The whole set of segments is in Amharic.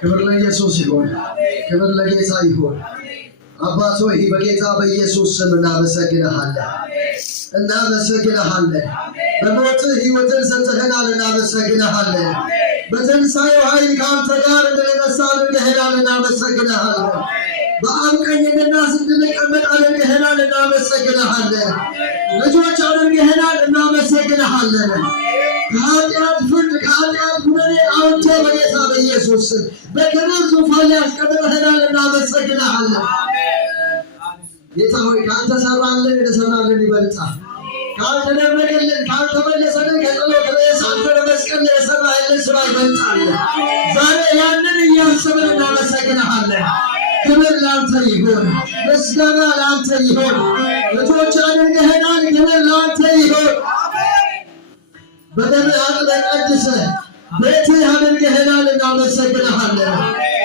ክብር ለኢየሱስ ይሁን። ክብር ለጌታ ይሁን። አባት ሆይ በጌታ በኢየሱስ ስም እናመሰግንሃለን። በሞትህ ሕይወትን ሰጥተኸናል። እናመሰግንሃለን። በትንሣኤው ኃይል ከአንተ ጋር እንድንነሳን አድርገኸናል። እናመሰግንሃለን። በአብ ቀኝ እንድንቀመጥ አድርገኸናል። እናመሰግንሃለን። ልጆች አድርገኸናል። እናመሰግንሃለን። ከኃጢአት ፍርድ ከኃጢአት ኩነኔ አውጥቶ በጌታ በኢየሱስ በክብር ዙፋን ላይ አስቀምጠኸናል። እናመሰግንሃለን። ጌታ ሆይ ከአንተ ሰራልን የተሰራልን ይበልጣል። ከአንተ ደረገልን ከአንተ መለሰልን ከጸሎት ርዕስ አንተ በመስቀል ላይ የሰራህልን ስራ ይበልጣል። ዛሬ ያንን እያሰብን እናመሰግንሃለን። ክብር ለአንተ ይሁን፣ ምስጋና ለአንተ ይሁን። ልጆች አድርገኸናል። ክብር ለአንተ ይሁን። በደምህ አጥበህ ቀድሰህ ቤትህ አድርገኸናል። እናመሰግንሃለን።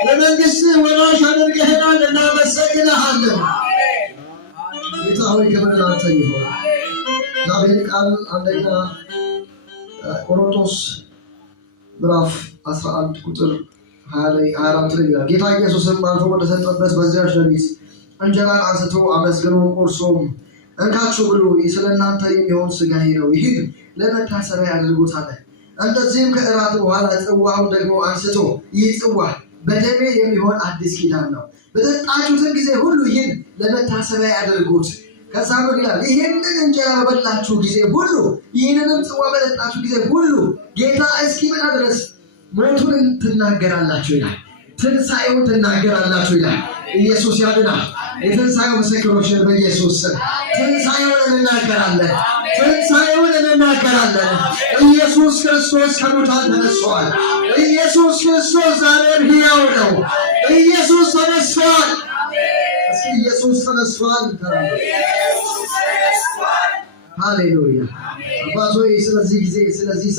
የመንግሥትህ ወራሽ አድርገኸናል። እናመሰግንሃለን። ጌታ ሆይ ክብር ለአንተ ይሁን። እግዚአብሔር ቃል አንደኛ ቆሮንቶስ ምዕራፍ 11 ቁጥር 24 ላይ ይላል፣ ጌታ ኢየሱስም አልፎ ወደሰጠበት በዚያች ሌሊት እንጀራን አንስቶ አመስግኖ ቆርሶም እንካችሁ ብሉ፣ ስለ እናንተ የሚሆን ሥጋዬ ነው፣ ይህን ለመታሰቢያ አድርጉት አለ። እንደዚህም ከእራት በኋላ ጽዋውን ደግሞ አንስቶ ይህ ጽዋ በደሜ የሚሆን አዲስ ኪዳን ነው፣ በጠጣችሁትን ጊዜ ሁሉ ይህን ለመታሰቢያ ያድርጉት። ከዛ ምን ይላል? ይህንን እንጀራ በበላችሁ ጊዜ ሁሉ ይህንንም ጽዋ በጠጣችሁ ጊዜ ሁሉ ጌታ እስኪመጣ ድረስ ሞቱን ትናገራላችሁ ይላል። ትንሣኤውን ትናገራላችሁ ይላል። ኢየሱስ ያድናል። የትንሣኤው ምስክሮች ነን በኢየሱስ ስም። ትንሣኤውን እንናገራለን። ኢየሱስ ክርስቶስ ከሙታን ተነስቷል። ኢየሱስ ክርስቶስ ዛሬም ሕያው ነው። ኢየሱስ ተነስቷል። እስኪ ኢየሱስ ተነስቷል። ሃሌሉያ። አባቶ ስለዚህ ጊዜ ስለዚህ